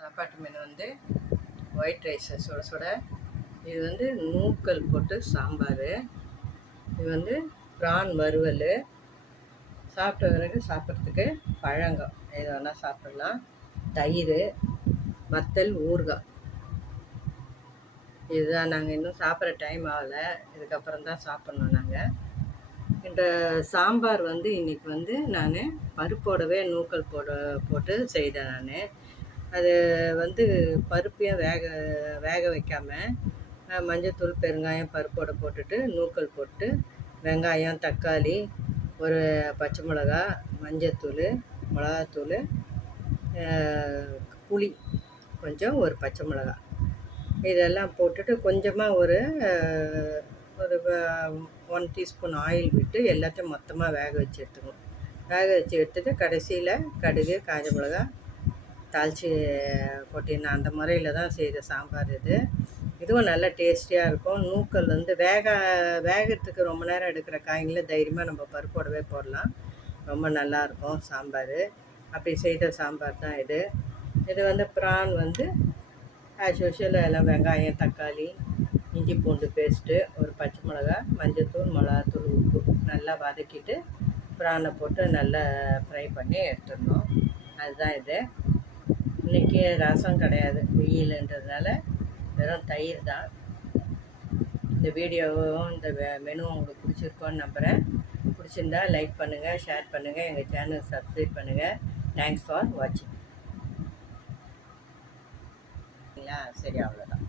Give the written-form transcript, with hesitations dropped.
சாப்பாட்டு மெனு வந்து white rice சுட சுட. இது வந்து நூக்கல் போட்டு சாம்பார். இது வந்து ப்ரான் வறுவல். சாப்பிட்ட பிறகு சாப்பிட்றதுக்கு பழங்கம் எது வேணால் சாப்பிட்லாம். தயிர், வத்தல், ஊறுகாய். இதுதான். நாங்கள் இன்னும் சாப்பிட்ற டைம் ஆகலை. இதுக்கப்புறம் தான் சாப்பிட்ணும் நாங்கள். இந்த சாம்பார் வந்து இன்றைக்கி வந்து நான் பருப்போடவே நூக்கல் போட்டு செய்தேன். நான் அது வந்து பருப்பையும் வேக வைக்காமல் மஞ்சத்தூள், பெருங்காயம் பருப்போடு போட்டுட்டு நூக்கல் போட்டு வெங்காயம், தக்காளி, ஒரு பச்சை மிளகா, மஞ்சத்தூள், மிளகாத்தூள், புளி கொஞ்சம், ஒரு பச்சை மிளகா, இதெல்லாம் போட்டுட்டு கொஞ்சமாக ஒரு 1 டீஸ்பூன் ஆயில் விட்டு எல்லாத்தையும் மொத்தமாக வேக வச்சு எடுத்துக்கணும். வேக வச்சு எடுத்துகிட்டு கடைசியில் கடுகு, காஞ்ச மிளகா தாளித்து கொட்டிடணும். அந்த முறையில் தான் செய்த சாம்பார் இது. இதுவும் நல்லா டேஸ்டியாக இருக்கும். நூக்கல் வந்து வேகிறதுக்கு ரொம்ப நேரம் எடுக்கிற காய்களை தைரியமாக நம்ம பருப்போடவே போடலாம். ரொம்ப நல்லாயிருக்கும் சாம்பார். அப்படி செய்த சாம்பார் தான் இது. இது வந்து ப்ரான் வந்து ஆஸ் யூஷுவல் எல்லாம் வெங்காயம், தக்காளி, இஞ்சி பூண்டு பேஸ்ட்டு, ஒரு பச்சை மிளகா, மஞ்சத்தூள், மிளகாத்தூள், உப்பு நல்லா வதக்கிட்டு ப்ரானை போட்டு நல்லா ஃப்ரை பண்ணி எடுத்துடணும். அதுதான் இது. இன்றைக்கி ரசம் கிடையாது, வெயிலுன்றதுனால வெறும் தயிர் தான். இந்த வீடியோவும் இந்த மெனுவும் உங்களுக்கு பிடிச்சிருக்கோன்னு நம்புகிறேன். பிடிச்சிருந்தா லைக் பண்ணுங்கள், ஷேர் பண்ணுங்கள், எங்கள் சேனல் சப்ஸ்கிரைப் பண்ணுங்கள். தேங்க்ஸ் ஃபார் வாட்சிங். சரி, அவ்வளோதான்.